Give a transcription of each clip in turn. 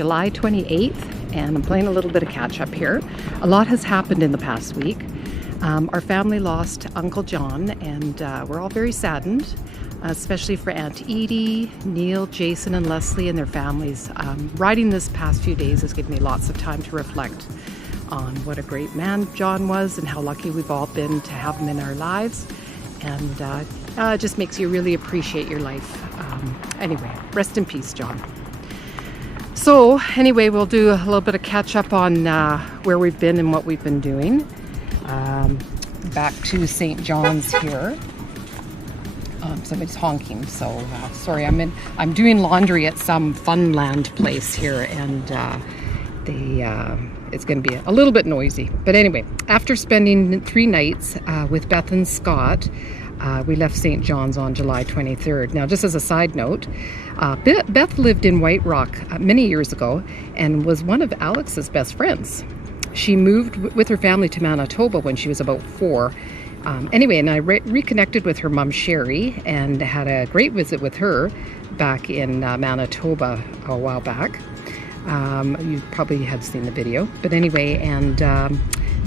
July 28th, and I'm playing a little bit of catch up here. A lot has happened in the past week. Our family lost Uncle John, and we're all very saddened, especially for Aunt Edie, Neil, Jason, and Leslie and their families. Riding this past few days has given me lots of time to reflect on what a great man John was and how lucky we've all been to have him in our lives. And it just makes you really appreciate your life. Anyway, rest in peace, John. So anyway, we'll do a little bit of catch up on where we've been and what we've been doing. Back to St. John's here. Somebody's honking, so sorry. I'm doing laundry at some Funland place here, and it's going to be a little bit noisy. But anyway, after spending 3 nights with Beth and Scott, we left St. John's on July 23rd. Now, just as a side note, Beth lived in White Rock many years ago and was one of Alex's best friends. She moved with her family to Manitoba when she was about 4. Anyway, and I reconnected with her mom, Sherry, and had a great visit with her back in Manitoba a while back. You probably have seen the video. But anyway, and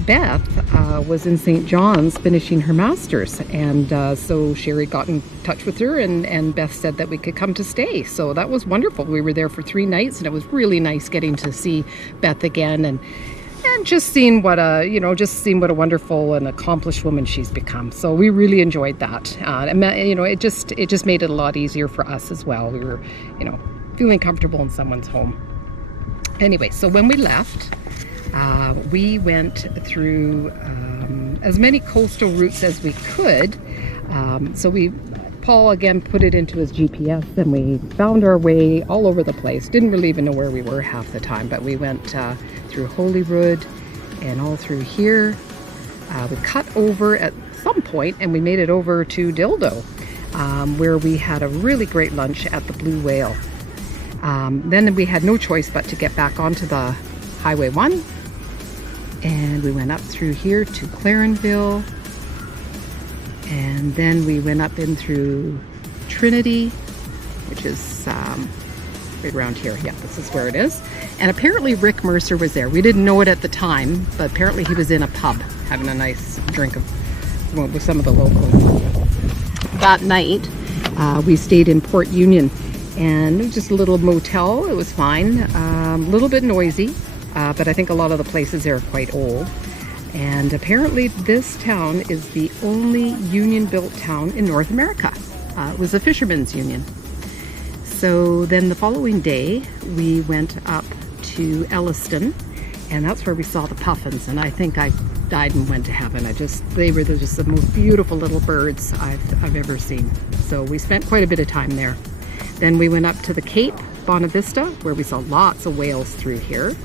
Beth was in St. John's finishing her master's, and so Sherry got in touch with her, and Beth said that we could come to stay. So that was wonderful. We were there for 3 nights, and it was really nice getting to see Beth again, and just seeing what a wonderful and accomplished woman she's become. So we really enjoyed that. It just made it a lot easier for us as well. We were, feeling comfortable in someone's home. Anyway, so when we left, we went through as many coastal routes as we could. Paul again put it into his GPS, and we found our way all over the place. Didn't really even know where we were half the time, but we went through Holyrood and all through here. We cut over at some point, and we made it over to Dildo, where we had a really great lunch at the Blue Whale. Then we had no choice but to get back onto the Highway 1, and we went up through here to Clarenville, and then we went up in through Trinity, which is right around here. Yeah, this is where it is. And apparently Rick Mercer was there. We didn't know it at the time, but apparently he was in a pub having a nice drink with some of the locals. That night, we stayed in Port Union, and it was just a little motel. It was fine. A little bit noisy, but I think a lot of the places there are quite old. And apparently this town is the only union-built town in North America. It was a fisherman's union. So then the following day, we went up to Elliston, and that's where we saw the puffins. And I think I died and went to heaven. They were just the most beautiful little birds I've ever seen. So we spent quite a bit of time there. Then we went up to the Cape, Bonavista, where we saw lots of whales through here.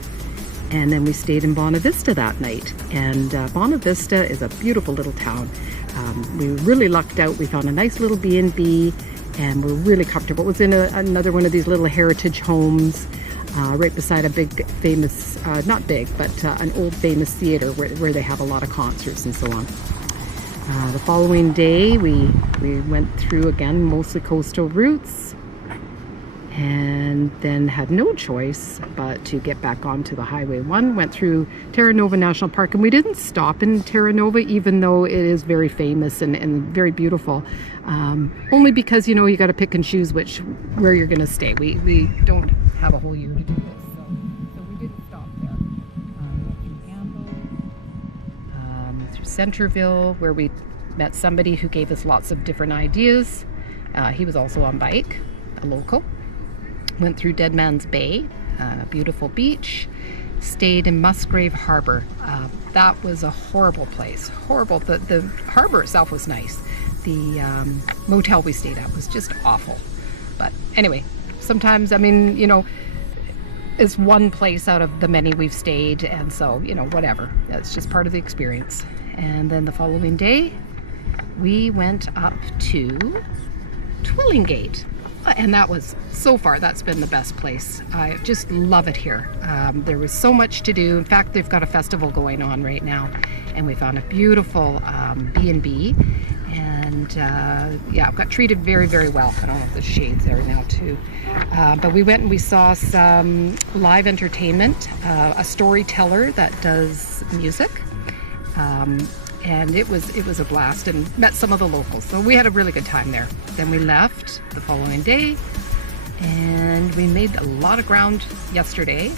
And then we stayed in Bonavista that night. And Bonavista is a beautiful little town. We really lucked out. We found a nice little B&B, and we're really comfortable. It was in another one of these little heritage homes, right beside a big famous, not big, but an old famous theater where they have a lot of concerts and so on. The following day, we went through, again, mostly coastal routes, and then had no choice but to get back onto the Highway 1. Went through Terra Nova National Park, and we didn't stop in Terra Nova, even though it is very famous and very beautiful. Only because, you got to pick and choose where you're going to stay. We don't have a whole year to do this, so we didn't stop there. Through Gamble, through Centerville, where we met somebody who gave us lots of different ideas. He was also on bike, a local. Went through Dead Man's Bay, beautiful beach. Stayed in Musgrave Harbor. That was a horrible place. Horrible. The harbor itself was nice. The motel we stayed at was just awful. But anyway, sometimes, it's one place out of the many we've stayed, and so, whatever. That's just part of the experience. And then the following day, we went up to Twillingate. And that was, so far, that's been the best place. I just love it here. There was so much to do. In fact, they've got a festival going on right now. And we found a beautiful B&B. And yeah, got treated very, very well. I don't know if the shade's there now too. But we went and we saw some live entertainment, a storyteller that does music. And it was a blast, and met some of the locals. So we had a really good time there. Then we left the following day, and we made a lot of ground yesterday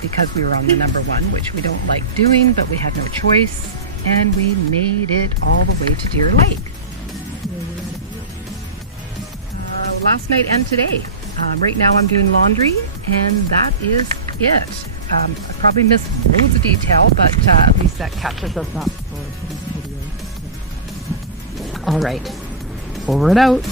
because we were on the number one, which we don't like doing, but we had no choice. And we made it all the way to Deer Lake. Last night and today. Right now I'm doing laundry, and that is it. I probably missed loads of detail, but at least that catches us up for the video. All right, over and out.